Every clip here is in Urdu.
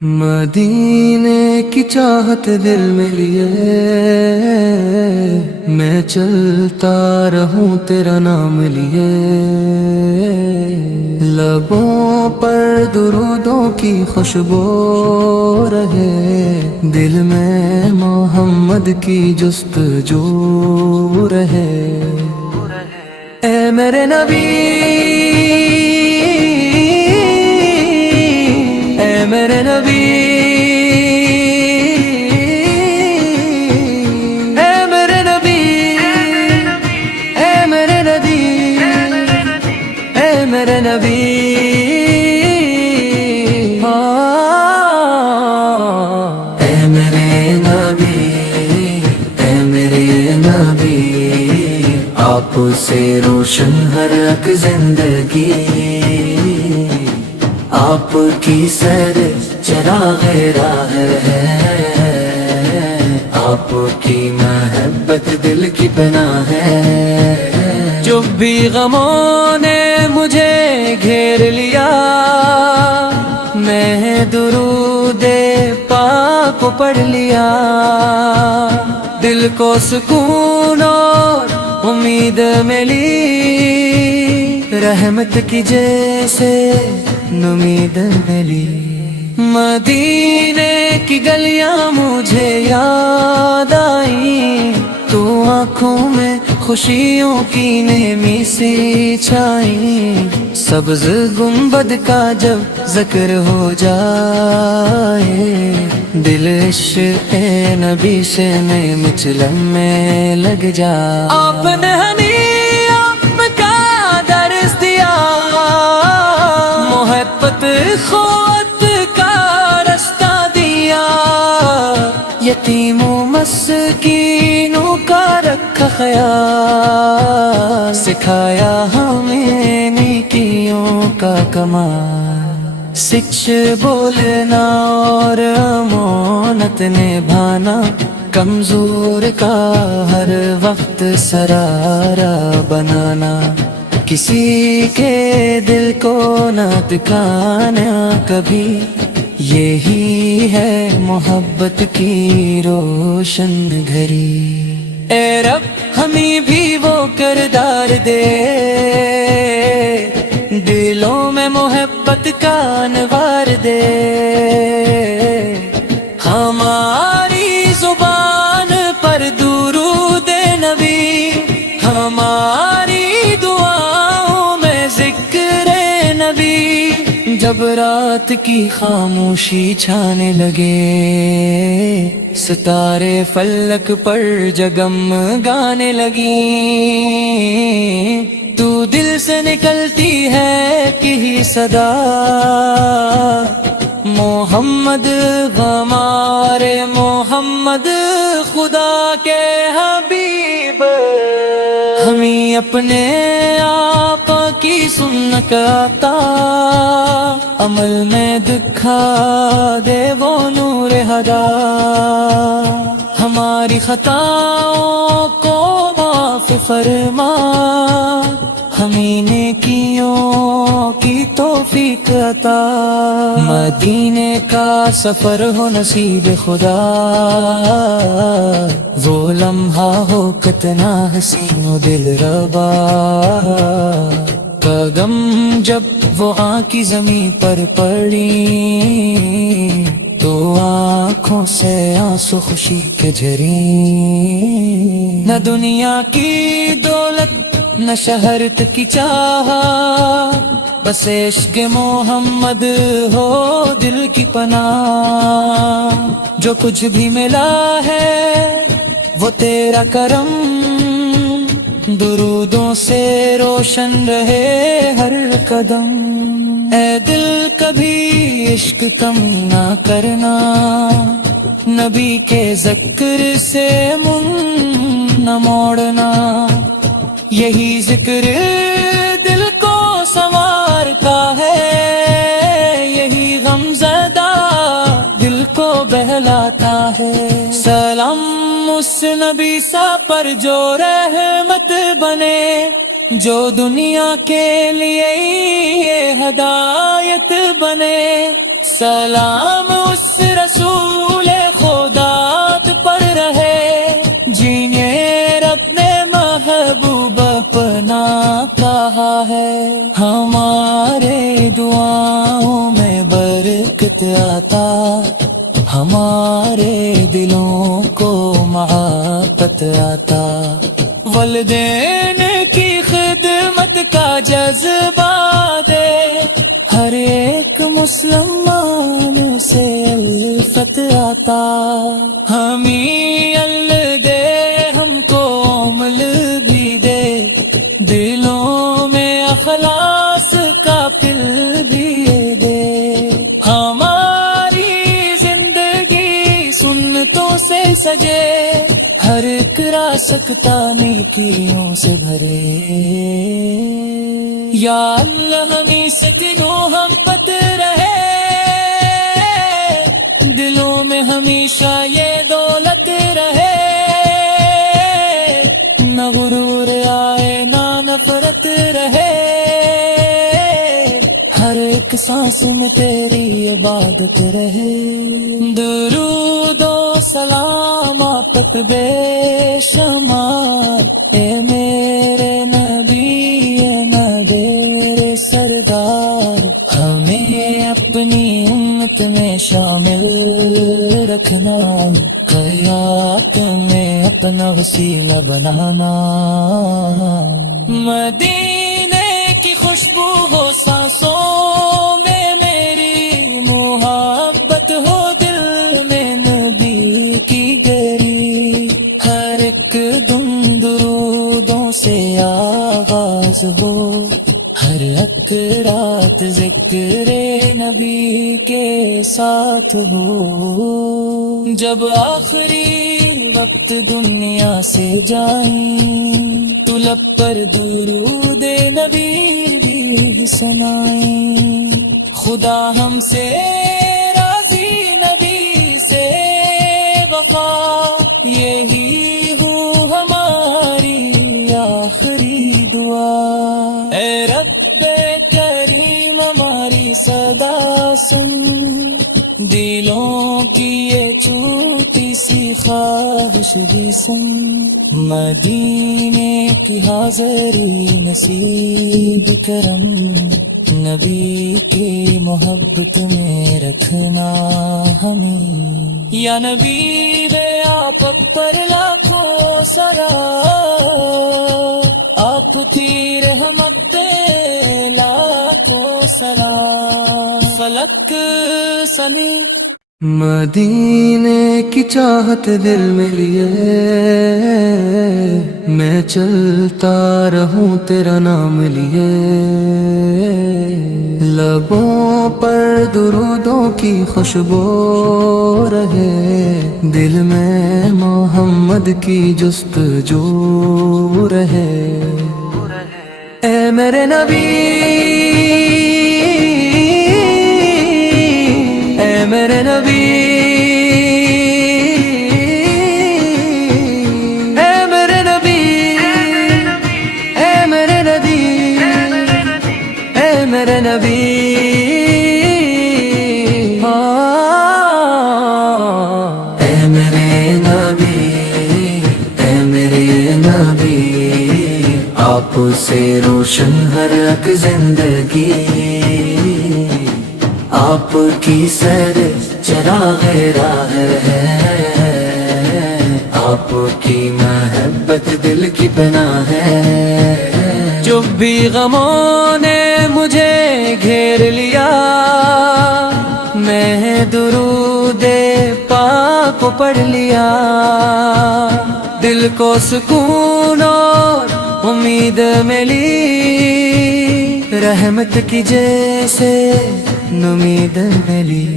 مدینے کی چاہت دل میں لیے میں چلتا رہوں تیرا نام لیے، لبوں پر درودوں کی خوشبو رہے، دل میں محمد کی جستجو رہے۔ اے میرے نبی، اے میرے نبی، اے میرے نبی، اے میرے نبی، اے میرے نبی، اے میرے نبی، اے میرے نبی، آپ سے روشن ہر ایک زندگی، آپ کی سر چراغ راہ ہے، آپ کی محبت دل کی پناہ ہے۔ جب بھی غموں نے مجھے گھیر لیا، میں درود پاک کو پڑھ لیا، دل کو سکون اور امید ملی، رحمت کی جیسے نمید ملی۔ مدینے کی گلیاں مجھے یاد آئیں، تو آنکھوں میں خوشیوں کی نعمی سی چھائیں، سبز گنبد کا جب ذکر ہو جائے، دل عشق نبی سے میں مچلم میں لگ جائے۔ آپ نے محبت خود کا رستہ دیا، یتیموں مسکینوں کا رکھا خیال، سکھایا ہمیں نیکیوں کا کمال، سچ بولنا اور امانت نبھانا، کمزور کا ہر وقت سرارا بنانا، کسی کے دل کو نہ دکھانا کبھی، یہی ہے محبت کی روشن گھڑی۔ اے رب ہمیں بھی وہ کردار دے، دلوں میں محبت کا انوار دے، ہماری زبان پر درود نبی، ہماری جب رات کی خاموشی چھانے لگے، ستارے فلک پر جگم گانے لگی، تو دل سے نکلتی ہے کہ صدا، محمد ہمارے محمد خدا کے حبیب، ہمیں اپنے آپ کی سنت آتا، عمل میں دکھا دے وہ نور ہدا، ہماری خطاؤں کو معاف فرما، ہمیں نیکیوں کی توفیق عطا، مدینے کا سفر ہو نصیب خدا، وہ لمحہ ہو کتنا حسین و دل ربا، قدم جب وہ آنکھ زمین پر پڑی، تو آنکھوں سے آنسو خوشی کے جھری، نہ دنیا کی دولت نہ شہرت کی چاہت، بس عشق محمد ہو دل کی پناہ، جو کچھ بھی ملا ہے وہ تیرا کرم، درودوں سے روشن رہے ہر قدم، اے دل کبھی عشق کم نہ کرنا، نبی کے ذکر سے منہ نہ موڑنا، یہی ذکر دل کو سنوارتا ہے، یہی غمزدہ دل کو بہلاتا ہے، سلام اس نبی سا پر جو رحمت بنے، جو دنیا کے لیے یہ ہدایت بنے، سلام اس رسول خدا پر رہے، جینے رب نے محبوب اپنا کہا ہے، ہمارے دعاؤں میں برکت عطا، ہمارے دلوں کو محبت عطا، والدین کی خدمت کا جذبہ دے، ہر ایک مسلمان سے الفت عطا، ہمیں اللہ دے ہم کو عمل بھی دے، دلوں میں اخلاص کا پل بھی دے، ہماری زندگی سنتوں سے سجے، ہر ایک راستہ نیکیوں سے بھرے، یا اللہ ہمیں ستنو محبت رہے، دلوں میں ہمیشہ یہ دولت رہے، نہ غرور آئے نہ نفرت رہے، ہر ایک سانس میں تیری عبادت رہے، درود و سلام آپ پہ بے شمار، اے میرے نبی اے میرے سردار، ہمیں اپنی امت میں شامل رکھنا، خیرات میں اپنا وسیلہ بنانا، مدینے کی خوشبو ہو سانسوں میں میری، محبت ہو دل میں نبی کی گہری، ہر ایک دن درودوں سے آغاز ہو، ہر ایک رات ذکر نبی کے ساتھ ہو، جب آخری وقت دنیا سے جائیں تو لب پر درود نبی بھی سنائیں، خدا ہم سے راضی نبی سے وفا، یہی ہو ہماری آخری دعا، اے رب کریم ہماری صدا سن، دلوں کی یہ چھوٹی سی خواہش بھی سن، مدینے کی حاضری نصیب کرم، نبی کی محبت میں رکھنا ہمیں، یا نبی وے آپ پر لاکھوں سلام، آپ کی رحمت پہ لاکھوں سلام، فلک سنی مدینے کی چاہت دل میں لیے، میں چلتا رہوں تیرا نام لیے، لبوں پر درودوں کی خوشبو رہے، دل میں محمد کی جستجو رہے، اے میرے نبی اے میرے نبی اے میرے نبی اے میرے نبی اے میرے نبی، اے میرے نبی اے میرے نبی، آپ سے روشن ہر ایک زندگی، آپ کی سر چراغ راہ ہے، آپ کی محبت دل کی پناہ ہے، جب بھی غموں نے مجھے گھیر لیا، میں درود پاک کو پڑھ لیا، دل کو سکون اور امید ملی، رحمت کی جیسے نمید ملی،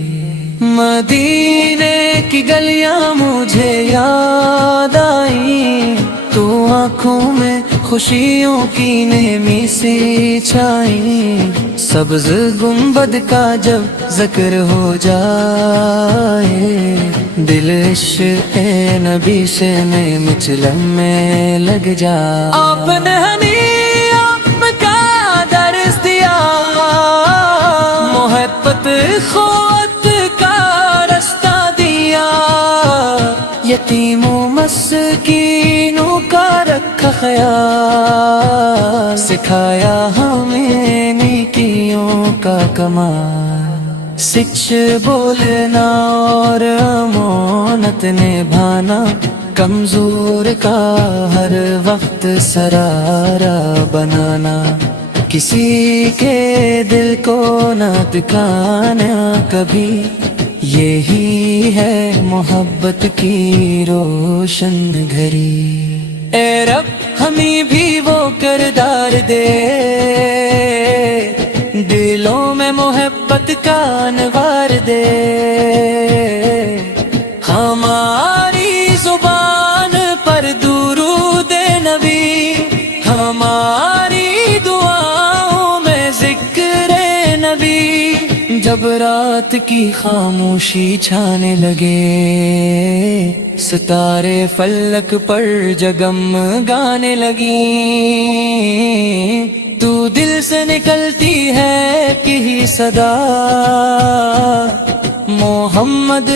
مدینے کی گلیاں مجھے یاد آئیں، تو آنکھوں میں خوشیوں کی نعمی سی چھائیں، سبز گنبد کا جب ذکر ہو جائے، دل عشق نبی سے میں مچلم میں لگ جائے، آپ نے محبت خود کا رستہ یتیموں مسکینوں کا رکھا خیال، سکھایا ہمیں نیکیوں کا کمال، سچ بولنا اور امانت نبھانا، کمزور کا ہر وقت سرارا بنانا، کسی کے دل کو نہ دکھانا کبھی، یہی ہے محبت کی روشن گھڑی۔ اے رب ہمیں بھی وہ کردار دے، دلوں میں محبت کا انوار دے، ہماری زبان پر درود نبی، ہماری دعاؤں میں ذکر نبی، جب رات کی خاموشی چھانے لگے، ستارے فلک پر جگمگانے لگی، تو دل سے نکلتی ہے یہی صدا، محمد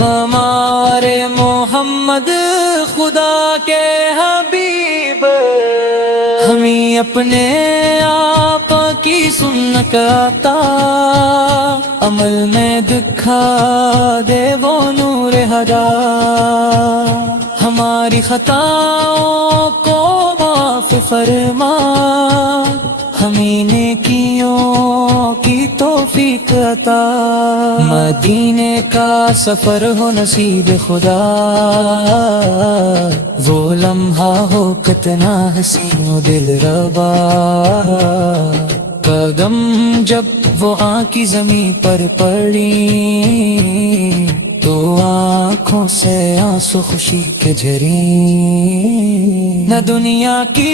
ہمارے محمد خدا کے حبیب، ہمیں اپنے آپ کی سنت عطا، عمل میں دکھا دے وہ نور ہدا، ہماری خطاؤں کو معاف فرما، ہمیں نیکیوں کی توفیق عطا، مدینے کا سفر ہو نصیب خدا، وہ لمحہ ہو کتنا حسین و دل ربا، قدم جب وہ آنکھی زمین پر پڑی، تو آنکھوں سے آنسو خوشی کے جھری، نہ دنیا کی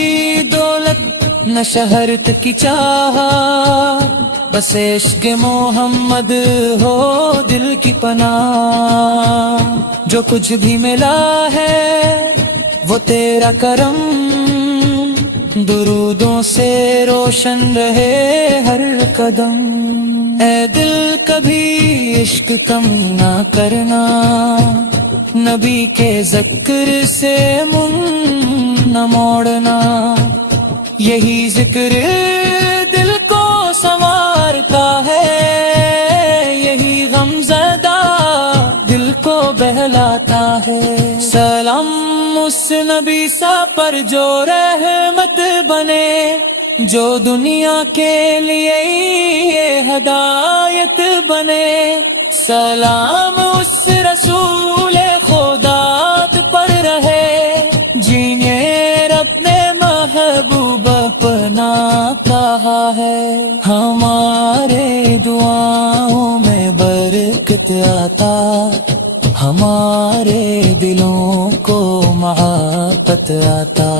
دولت نہ شہرت کی چاہت، بس عشق محمد ہو دل کی پناہ، جو کچھ بھی ملا ہے وہ تیرا کرم، درودوں سے روشن رہے ہر قدم، اے دل کبھی عشق کم نہ کرنا، نبی کے ذکر سے من نہ موڑنا، یہی ذکر دل کو سنوارتا ہے، یہی غمزدہ دل کو بہلاتا ہے، سلام اس نبی سا پر جو رحمت بنے، جو دنیا کے لیے یہ ہدایت بنے، سلام اس رسول خدا پر رہے، جنہیں رب نے محبوب اپنا کہا ہے، ہمارے دعاؤں میں برکت عطا، ہمارے دلوں کو محبت عطا،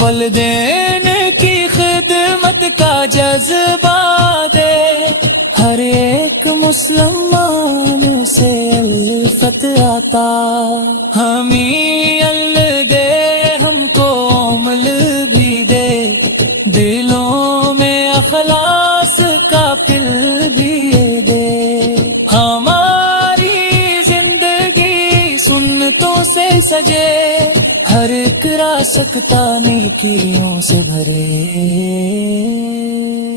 والدین کی خدمت کا جذبہ دے، ہر ایک مسلمان سے الفت عطا، ہمیں اللہ دے ہم کو عمل بھی دے، دلوں میں اخلاص کا پل بھی دے، ہماری زندگی سنتوں سے سجے، ہر ایک راستہ نیکیوں سے بھرے،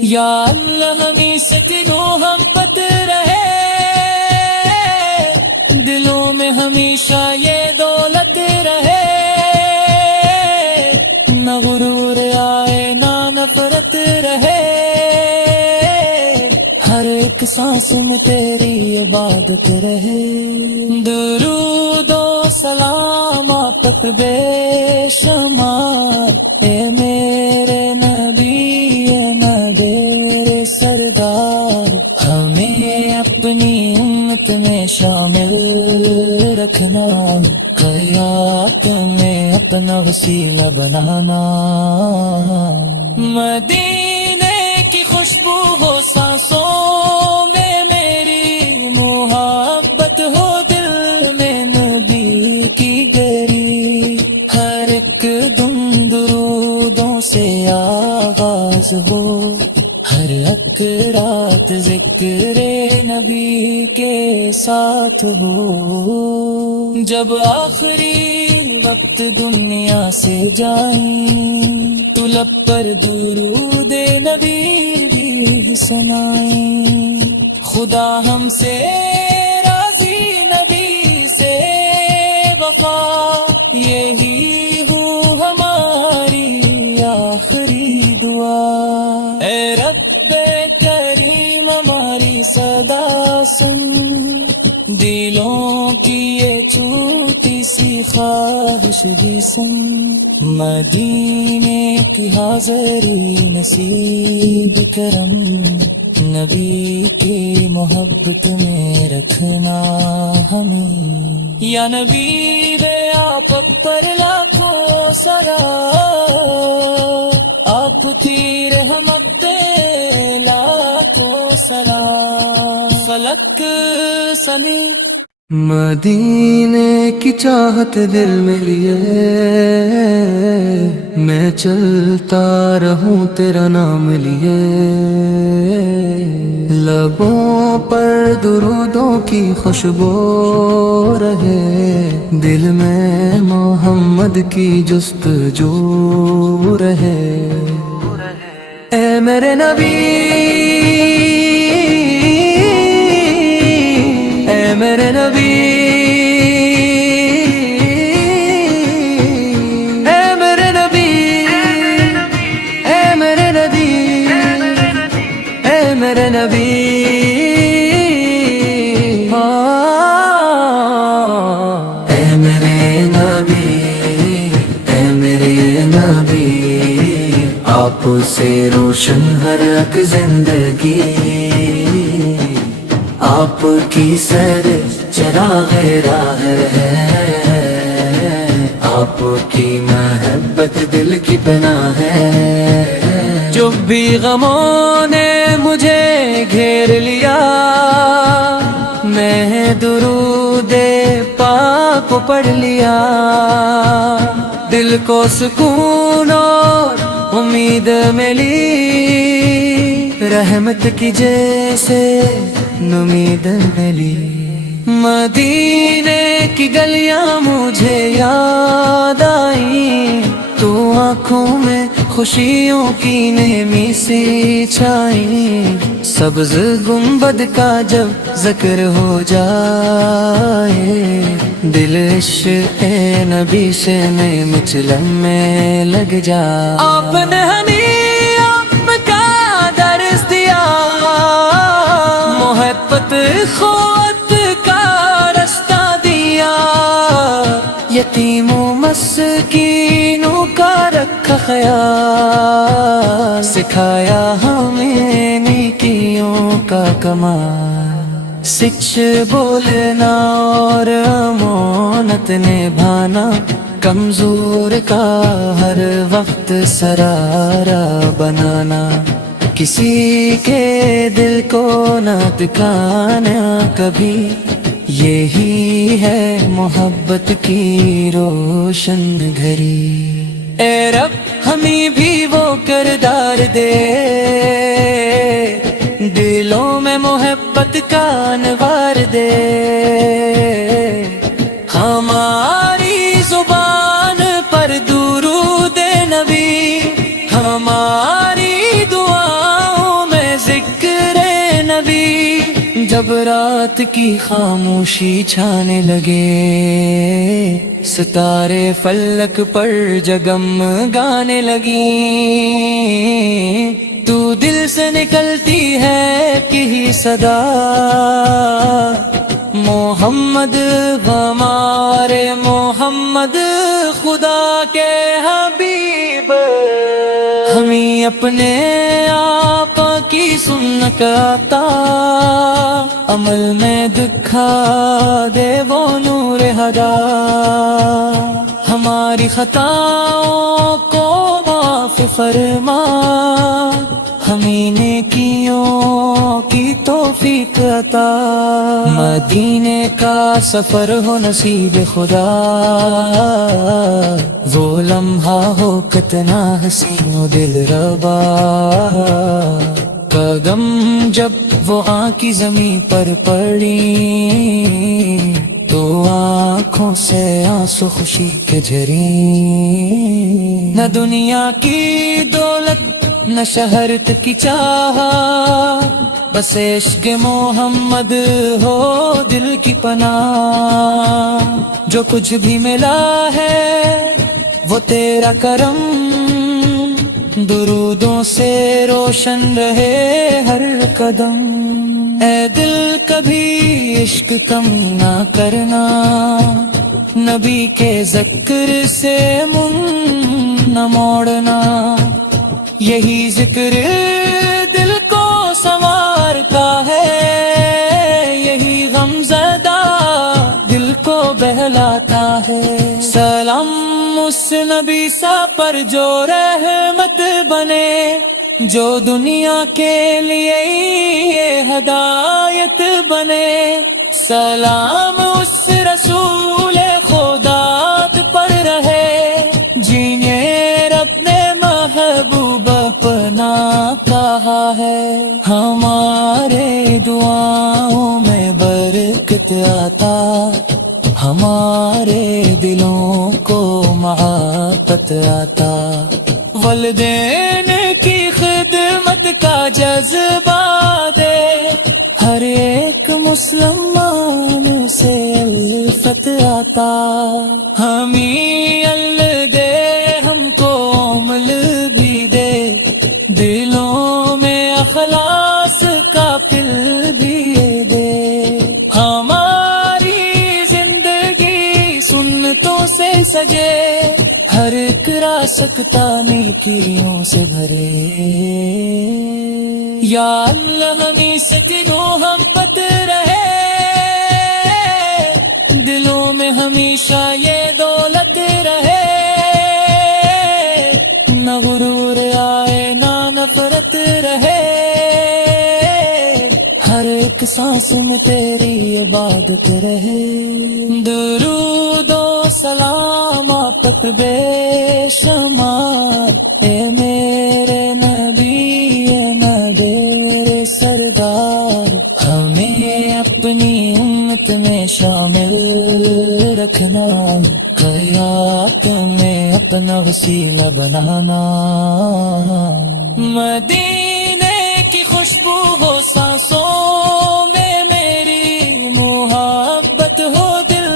یا اللہ ہمیں سے دلوں محبت رہے، دلوں میں ہمیشہ یہ دولت رہے، نہ غرور آئے نہ نفرت رہے، ہر ایک سانس میں تیری عبادت رہے، درود و سلام آپ تک بے شمار، اے میرے نبی اے میرے سردار، ہمیں اپنی امت میں شامل رکھنا، خیرات میں اپنا وسیلہ بنانا، مدینے کی خوشبو ہو سانسوں میں میری، محبت ہو دل میں نبی کی گہری، ہر ایک دم درودوں سے آغاز ہو، ہر ایک ایک رات ذکر نبی کے ساتھ ہو، جب آخری وقت دنیا سے جائیں تو لب پر درود نبی بھی سنائیں۔ خدا ہم سے راضی نبی سے وفا، یہی ہو ہماری آخری دعا۔ اے رب کریم ہماری صدا سن، دلوں کی یہ چھوٹی سی خواہش بھی سن، مدینے کی حاضری نصیب کرم، نبی کی محبت میں رکھنا ہمیں۔ یا نبی بے آپ پر لاکھوں سلام، آپ تھی رحمت پہ لاکھوں سلام۔ فلک سنی مدینے کی چاہت دل میں لیے، میں چلتا رہوں تیرا نام لیے، لبوں پر درودوں کی خوشبو رہے، دل میں محمد کی جستجو رہے۔ اے میرے نبی، اے میرے نبی، اے میرے نبی، اے میرے نبی، اے میرے نبی، اے میرے نبی، اے میرے نبی، آپ سے روشن ہر ایک زندگی، آپ کی سر چراغ راہ ہے، آپ کی محبت دل کی پناہ ہے۔ جو بھی غموں نے مجھے گھیر لیا، میں درود پاک کو پڑھ لیا، دل کو سکون اور امید ملی، رحمت کی جیسے نمید ملی۔ مدینے کی گلیاں مجھے یاد آئیں، تو آنکھوں میں خوشیوں کی نعمی سی چھائیں، سبز گنبد کا جب ذکر ہو جائے، دل عشق نبی سے میں مچلم میں لگ جائے۔ آپ نے محبت خود کا رستہ دیا، یتیموں مسکینوں کا رکھا خیال، سکھایا ہمیں نیکیوں کا کمال، سچ بولنا اور امانت نبھانا، کمزور کا ہر وقت سرارا بنانا، کسی کے دل کو نہ دکھانا کبھی، یہی ہے محبت کی روشن گھڑی۔ اے رب ہمیں بھی وہ کردار دے، دلوں میں محبت کا انوار دے، ہماری زبان پر درود نبی، ہماری جب رات کی خاموشی چھانے لگے، ستارے فلک پر جگم گانے لگی، تو دل سے نکلتی ہے کہ صدا، محمد ہمارے محمد خدا کے حبیب، ہمیں اپنے آپ کی سنت عطا، عمل میں دکھا دے وہ نور ہدا، ہماری خطاؤں کو معاف فرما، ہمیں نیکیوں کی توفیق عطا، مدینے کا سفر ہو نصیب خدا، وہ لمحہ ہو کتنا حسین و دل ربا، قدم جب وہ آنکھی زمین پر پڑی تو آنکھوں سے آنسو خوشی کے جھری. نہ دنیا کی دولت نہ شہرت کی چاہت، بس عشق محمد ہو دل کی پناہ. جو کچھ بھی ملا ہے وہ تیرا کرم، درودوں سے روشن رہے ہر قدم. اے دل کبھی عشق کم نہ کرنا، نبی کے ذکر سے منہ نہ موڑنا. یہی ذکر دل کو سنوارتا ہے، یہی غم زدہ دل کو بہلاتا ہے. سلام اس نبی سا پر جو رحمت بنے، جو دنیا کے لیے یہ ہدایت بنے. سلام اس رسول خدا پر رہے، جنہیں رب نے محبوب اپنا کہا ہے. ہمارے دعاؤں میں برکت عطا، ہمارے دلوں کو محبت عطا. والدین کی خدمت کا جذبہ دے، ہر ایک مسلمان سے الفت عطا. ہمیں اللہ دے ہم کو عمل بھی دے، دلوں میں اخلاص کا پل بھی دے. ہماری زندگی سنتوں سے سجے، ہر ایک راستہ نیکیوں سے بھرے. یا اللہ ہمیں سے محبت رہے، دلوں میں ہمیشہ یہ دولت رہے. نہ غرور آئے نہ نفرت رہے، ہر ایک سانس میں تیری عبادت رہے. درود و سلام آپ پہ بے شمار، اے میرے نبی اے نبی میرے سردار. ہمیں اپنی امت میں شامل رکھنا، خیرات میں اپنا وسیلہ بنانا. مدینے کی خوشبو ہو سانسوں میں میری، محبت ہو دل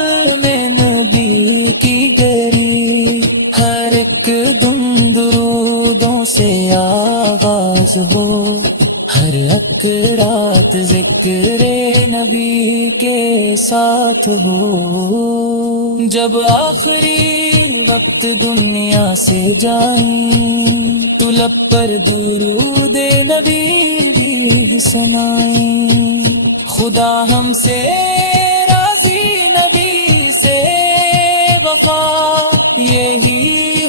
میں نبی کی گہری. ہر ایک دن درودوں سے آغاز ہو، ہر ایک رات ذکر نبی کے ساتھ ہو. جب آخری وقت دنیا سے جائیں تو لب پر درود نبی بھی سنائیں. خدا ہم سے راضی نبی سے وفا، یہی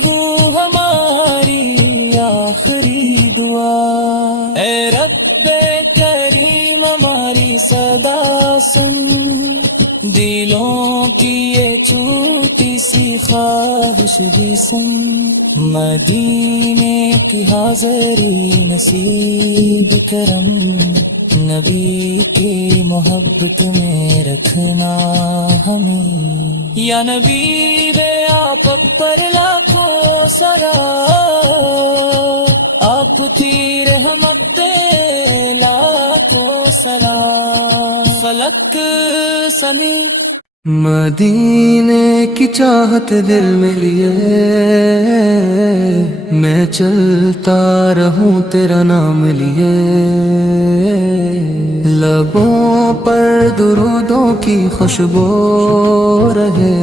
ہو ہماری آخری دعا. اے رب کریم ہماری صدا سن، دلوں کی یہ چھوٹی سی خواہش بھی سن. مدینے کی حاضری نصیب کرم، نبی کی محبت میں رکھنا ہمیں. یا نبی بے آپ پر لاکھوں سلام، آپ تیر رحمت پہ لاکھوں سلام. فلک سنی مدینے کی چاہت دل میں لیے، میں چلتا رہوں تیرا نام لیے. لبوں پر درودوں کی خوشبو رہے،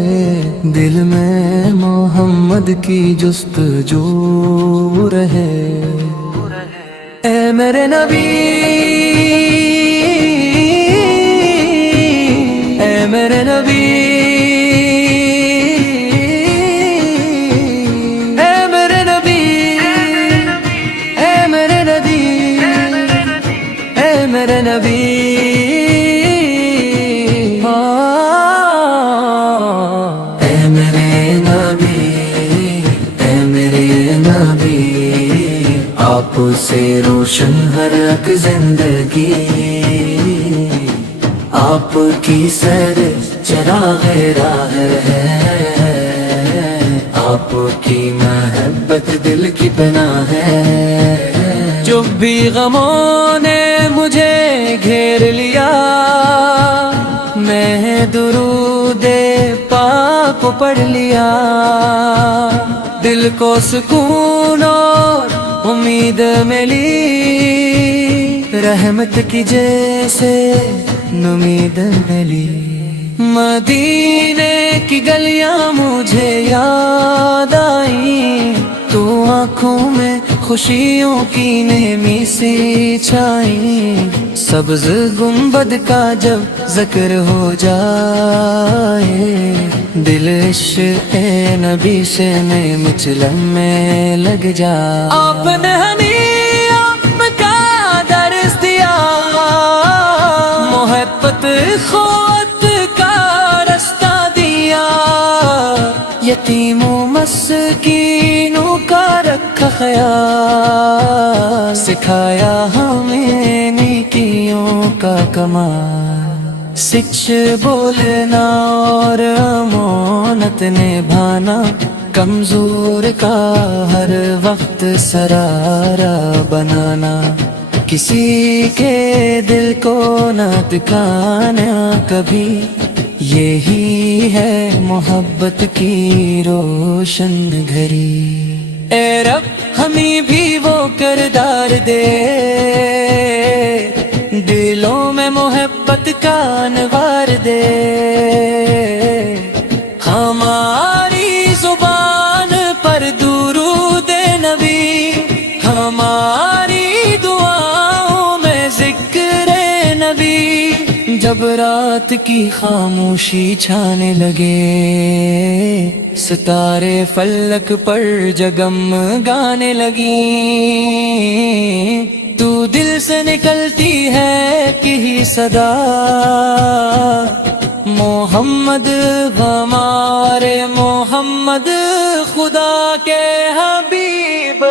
دل میں محمد کی جستجو رہے. اے میرے نبی اے میرے نبی اے میرے نبی اے میرے نبی اے میرے نبی. اے میرے نبی اے میرے نبی، آپ سے روشن ہر ایک زندگی، آپ کی سر چراغ راہ ہے، آپ کی محبت دل کی پناہ ہے۔ جب بھی غموں نے مجھے گھیر لیا، میں درود پاک کو پڑھ لیا، دل کو سکون اور امید ملی، رحمت کی جیسے نمید ملی۔ مدینے کی گلیاں مجھے یاد آئیں، تو آنکھوں میں خوشیوں کی نعمی سی چھائیں، سبز گنبد کا جب ذکر ہو جائے، دل عشق نبی سے میں مچلم میں لگ جائے۔ آپ نے ہنیام کا درس دیا، محبت اخوت کا رستہ دیا، یتیم و مسکینوں کا رکھا خیال، سکھایا ہمیں نیکیوں کا کمال، سچ بولنا اور امانت نبھانا، کمزور کا ہر وقت سرارا بنانا، کسی کے دل کو نہ دکھانا کبھی، یہی ہے محبت کی روشن گھڑی۔ اے رب ہمیں بھی وہ کردار دے، دلوں میں محبت کا انوار دے، ہماری زبان پر درود نبی، ہماری دعاؤں میں ذکر نبی، جب رات کی خاموشی چھانے لگے، ستارے فلک پر جگمگانے لگی، تو دل سے نکلتی ہے کہ صدا، محمد ہمارے محمد خدا کے حبیب،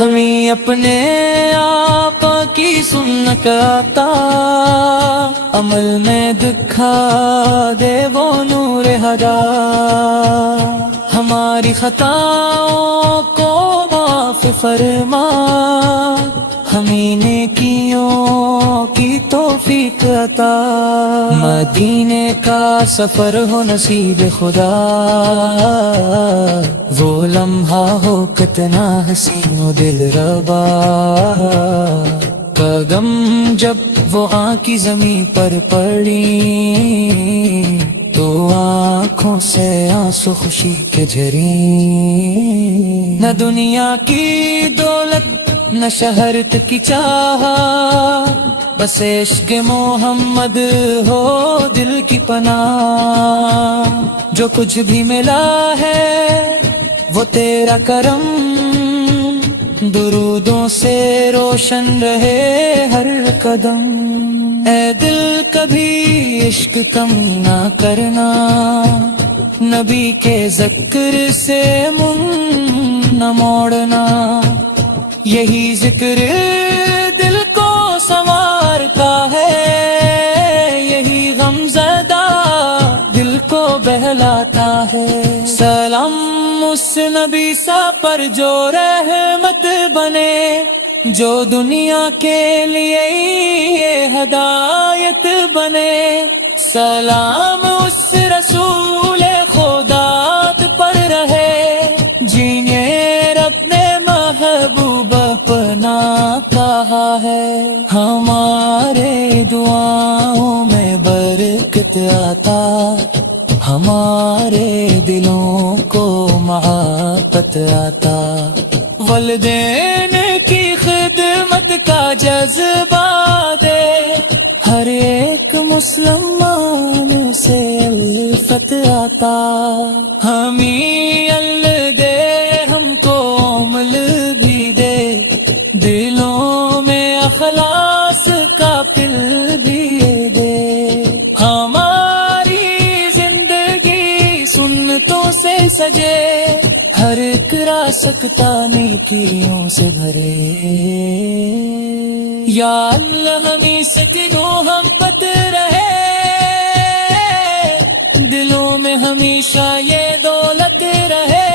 ہمیں اپنے آپ کی سنت عطا، عمل میں دکھا دے وہ نور ہدا، ہماری خطاؤں کو معاف فرما، ہمیں نیکیوں کی توفیق عطا، مدینے کا سفر ہو نصیب خدا، وہ لمحہ ہو کتنا حسین و دل ربا، قدم جب وہ آنکھ زمین پر پڑی، تو آنکھوں سے آنسو خوشی کے جھری، نہ دنیا کی دولت نہ شہرت کی چاہت، بس عشق محمد ہو دل کی پناہ، جو کچھ بھی ملا ہے وہ تیرا کرم، درودوں سے روشن رہے ہر قدم، اے دل کبھی عشق کم نہ کرنا، نبی کے ذکر سے منہ نہ موڑنا، یہی ذکر دل کو سنوارتا ہے، یہی غمزدہ دل کو بہلاتا ہے، سلام اس نبی سا پر جو رحمت بنے، جو دنیا کے لیے یہ ہدایت بنے، سلام اس رسول خدا پر رہے، جنہیں رب نے محبوب اپنا کہا ہے، ہمارے دعاؤں میں برکت آتا، ہمارے دلوں کو محبت آتا، والدین کی خدمت کا جذبہ دے، ہر ایک مسلمان سے الفت آتا، ہمیں اللہ دے ہم کو عمل بھی دے، دلوں میں اخلاص کا پل بھی دے، ہماری زندگی سنتوں سے سجے، ہر ایک سکتا نیکیوں سے بھرے. یا اللہ ہمیں سے محبت رہے، دلوں میں ہمیشہ یہ دولت رہے.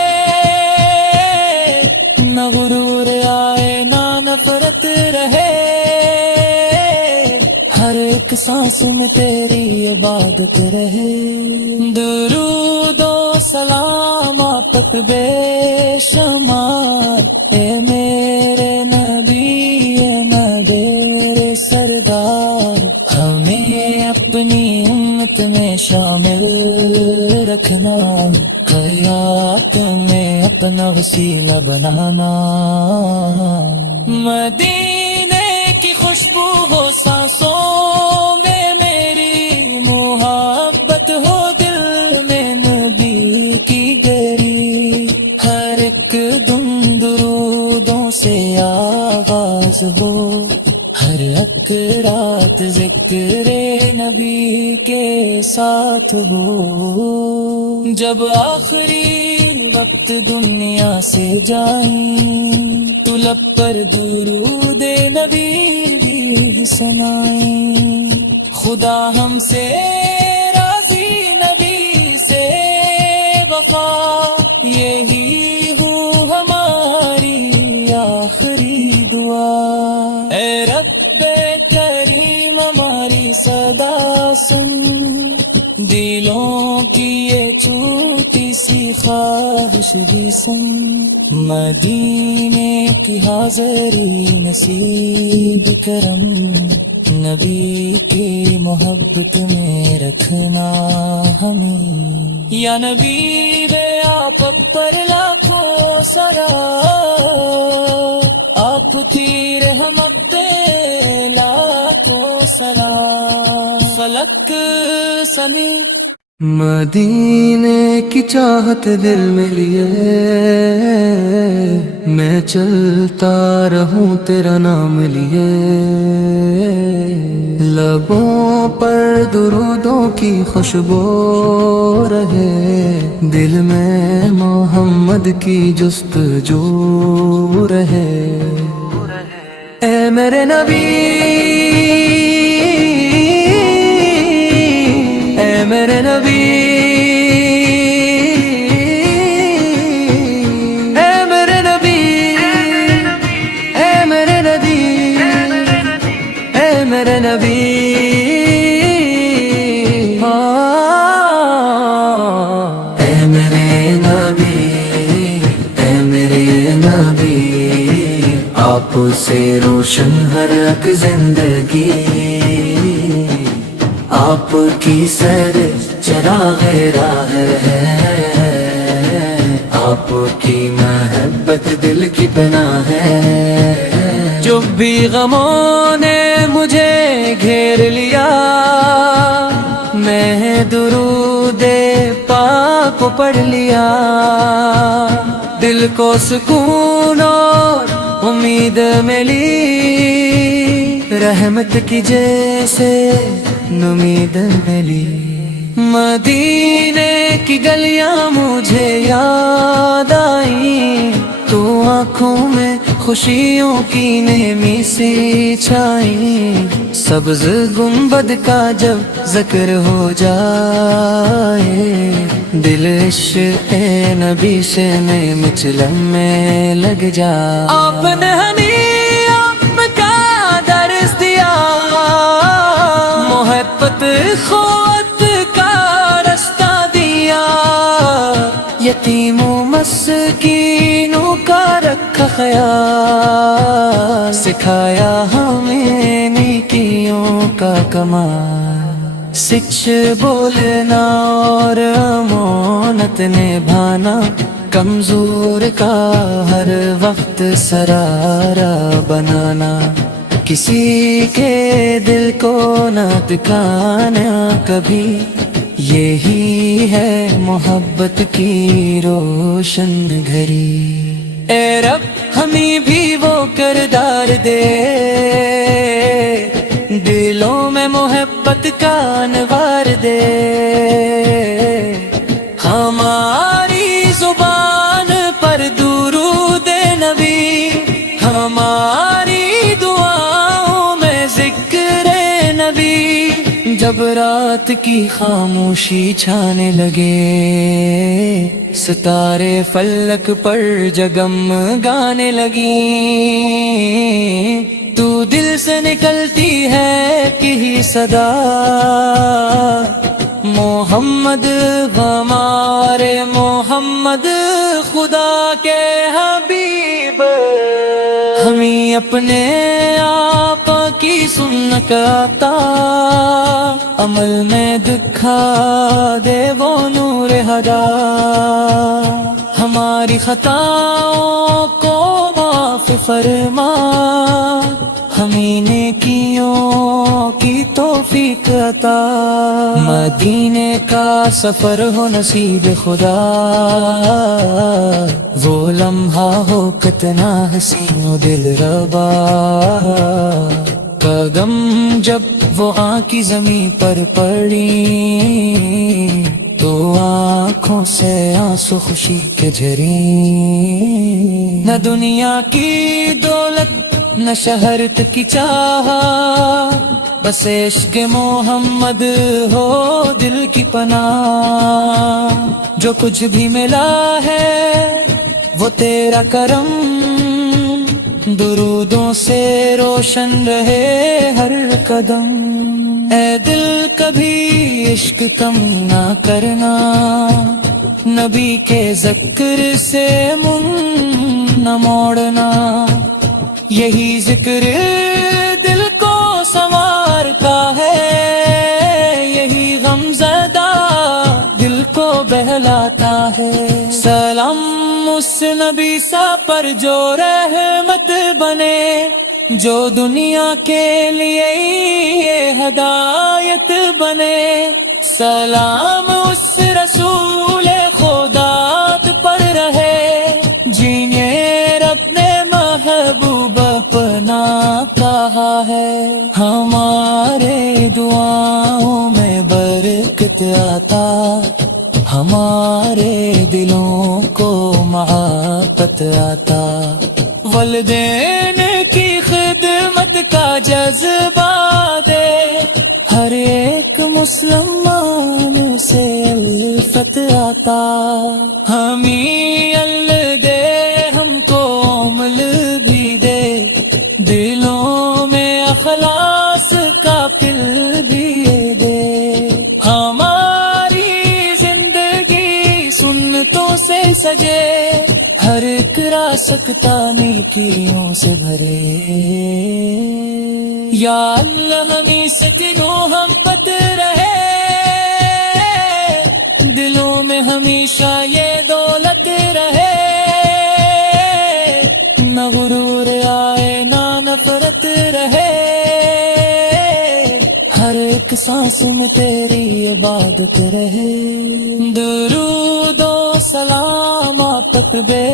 نہ غرور آئے نہ نفرت رہے، ہر ایک سانس میں تیری عبادت رہے. درود و سلام آپ پہ بے شمار، اے میرے نبی اے میرے سردار. ہمیں اپنی امت میں شامل رکھنا، خیرات میں اپنا وسیلہ بنانا. مدینے کی خوشبو ہو سانسوں میں میری، محبت ہو دل میں نبی کی گہری. ہر ایک دن درودوں سے آغاز ہو، ہر ایک رات ذکر نبی کے ساتھ ہو. جب آخری وقت دنیا سے جائیں تو لب پر درود نبی بھی سنائیں. خدا ہم سے راضی نبی سے وفا، یہی ہو ہماری آخری دعا. اے رب کریم ہماری صدا سن، دلوں کی یہ چھوٹی سی خواہش بھی سن. مدینے کی حاضری نصیب کرم، نبی کی محبت میں رکھنا ہمیں. یا نبی بے آپ پر لاکھوں سلام، آپ کی رحمت پہ لاکھوں سلام. فلک سنی مدینے کی چاہت دل میں لیے، میں چلتا رہوں تیرا نام لیے. لبوں پر درودوں کی خوشبو رہے، دل میں محمد کی جستجو رہے. اے میرے نبی اے میرے نبی اے میرے نبی اے میرے نبی اے میرے نبی. اے میرے نبی اے میرے نبی، آپ سے روشن ہر ایک زندگی، آپ کی سر چراغ راہ ہے، آپ کی محبت دل کی پناہ ہے. جو بھی غموں نے مجھے گھیر لیا، میں درود پاک کو پڑھ لیا. دل کو سکون اور امید ملی، رحمت کی جیسے نمید ملی. مدینے کی گلیاں مجھے یاد آئیں، تو آنکھوں میں خوشیوں کی نعمی سی چھائیں. سبز گنبد کا جب ذکر ہو جائے، دل عشق نبی سے میں مچلم میں لگ جائے. آپ نے ہنی کا درس دیا، محبت خود کا رستہ دیا. یتیموں مسکینوں کا رکھا خیال، سکھایا ہمیں نیکیوں کا کمال. سچ بولنا اور امانت نبھانا، کمزور کا ہر وقت سرارا بنانا. کسی کے دل کو نہ دکھانا کبھی، یہی ہے محبت کی روشن گھڑی. اے رب ہمیں بھی وہ کردار دے، دلوں میں محبت کا انوار دے. ہماری زبان پر جب رات کی خاموشی چھانے لگے، ستارے فلک پر جگم گانے لگی، تو دل سے نکلتی ہے کہ صدا، محمد ہمارے محمد خدا کے حبیب، ہمیں اپنے آپ کی سنت عطا، عمل میں دکھا دے وہ نور ہدا، ہماری خطاؤں کو معاف فرما، ہمیں نیکیوں کی توفیق عطا، مدینے کا سفر ہو نصیب خدا، وہ لمحہ ہو کتنا حسین و دل ربا، قدم جب وہ آنکھ زمین پر پڑی، تو آنکھوں سے آنسو خوشی کے جھری، نہ دنیا کی دولت نہ شہرت کی چاہت، بس عشق محمد ہو دل کی پناہ، جو کچھ بھی ملا ہے وہ تیرا کرم، درودوں سے روشن رہے ہر قدم، اے دل کبھی عشق کم نہ کرنا، نبی کے ذکر سے منہ نہ موڑنا، یہی ذکر دل کو سنوارتا ہے، یہی غمزدہ دل کو بہلاتا ہے، سلام اس نبی سا پر جو رحمت بنے، جو دنیا کے لیے یہ ہدایت بنے، سلام اس رسول خدا پر رہے، جنہیں رب نے محبوب اپنا کہا ہے، ہمارے دعاؤں میں برکت عطا، ہمارے دلوں کو محبت عطا، والدین کی خدمت کا جذبہ دے، ہر ایک مسلمان سے الفت عطا، ہمیں اللہ دے ہم کو عمل بھی دے، دلوں میں اخلاص کا پل بھی دے، ہماری زندگی سنتوں سے سجے، ہر ایک راسختہ نیکیوں سے بھرے، یا اللہ ہمیں سے دلوں محبت رہے، دلوں میں ہمیشہ یہ دولت رہے، نہ غرور آئے نہ نفرت رہے، ہر ایک سانس میں تیری عبادت رہے، درود و سلام آپ پر بے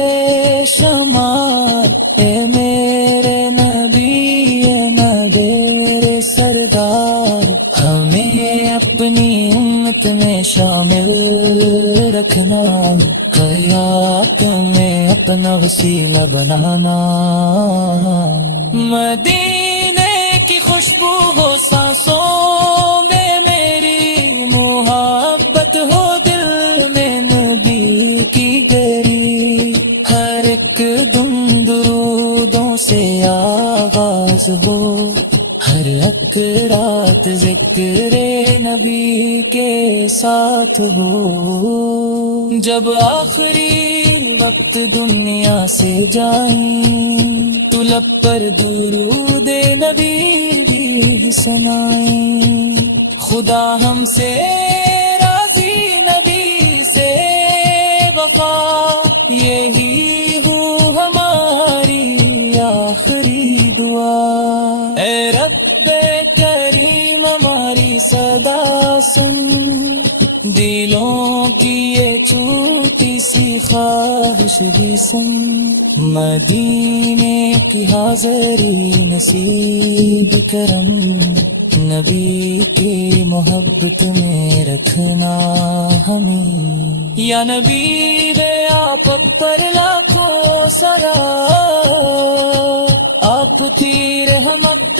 شمار، اے میرے نبی اے نبی میرے سردار، ہمیں اپنی امت میں شامل رکھنا، حیات میں اپنا وسیلہ بنانا، مدینے کی خوشبو ہو سانسوں میں میری، محبت ہو دل میں نبی کی گہری، ہر ایک دم درودوں سے آغاز ہو، ہر ایک رات ذکر نبی کے ساتھ ہو، جب آخری وقت دنیا سے جائیں تو لب پر درود نبی بھی سنائیں، خدا ہم سے راضی نبی سے وفا، یہی ہو ہماری آخری دعا، اے رب کریم ہماری صدا سن، دلوں کی یہ چھوٹی سی خواہش بھی سن، مدینے کی حاضری نصیب کرم، نبی کی محبت میں رکھنا ہمیں، یا نبی دے آپ پر لاکھوں سلام، آپ کی رحمت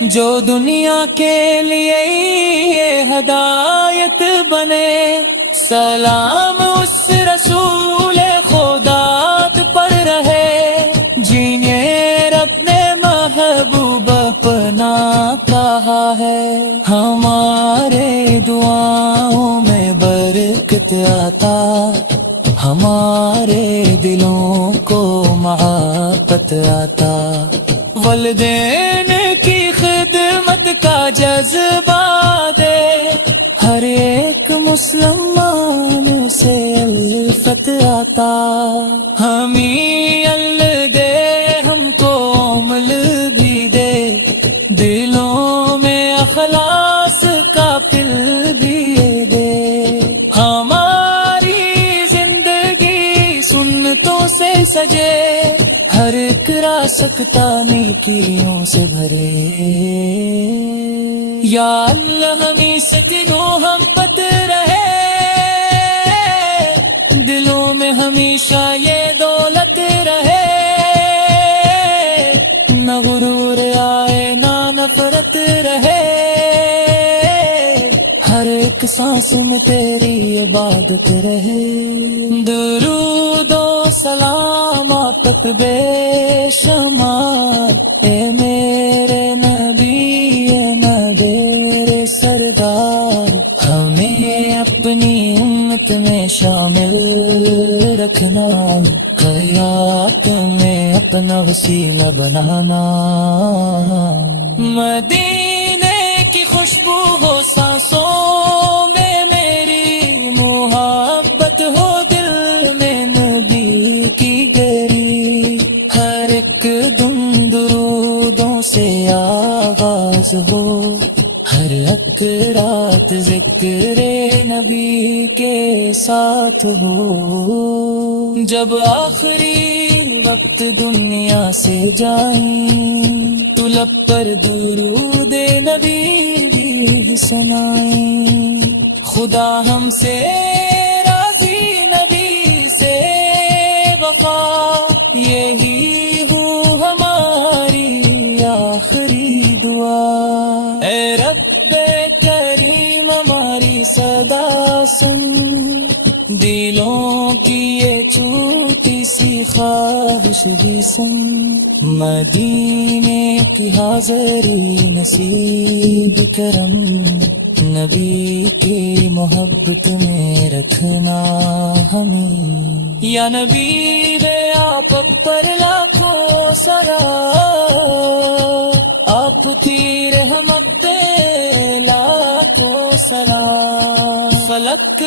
جو دنیا کے لیے یہ ہدایت بنے. سلام اس رسول خدا پر رہے، جنہیں رب نے محبوب اپنا کہا ہے. ہمارے دعاؤں میں برکت عطا، ہمارے دلوں کو محبت عطا. والدین کی خدمت کا جذبہ دے، ہر ایک مسلمان سے الفت عطا. ہمیں اللہ دے، ہم کو عمل بھی دے، دلوں میں اخلاص کا پل بھی دے. ہماری زندگی سنتوں سے سجے، ہر ایک راستہ نیکیوں سے بھرے. یا اللہ ہمیں سکنو محبت رہے، دلوں میں ہمیشہ یہ دولت رہے. نہ غرور آئے نہ نفرت رہے، ہر ایک سانس میں تیری عبادت رہے. درود و سلام آپ تک بے شمار، اے میرے نبی اے میرے سردار. ہمیں اپنی امت میں شامل رکھنا، خیرات میں اپنا وسیلہ بنانا. مدینے کی خوشبو ہو سانسوں میں میری، محبت ہو دل میں نبی کی گہری. ہر ایک دن درودوں سے آغاز ہو، ہر ایک رات ذکر نبی کے ساتھ ہو. جب آخری وقت دنیا سے جائیں تو لب پر درود نبی بھی سنائیں. خدا ہم سے راضی، نبی سے وفا، یہی ہو ہماری آخری دعا. اے رب کریم ہماری صدا سن، دلوں کی یہ چھوٹی سی خواہش بھی سن. مدینے کی حاضری نصیب کرم، نبی کی محبت میں رکھنا ہمیں. یا نبی دے آپ پر لاکھوں سلام، آپ کی رحمت پہ لاکھوں سلام. فلک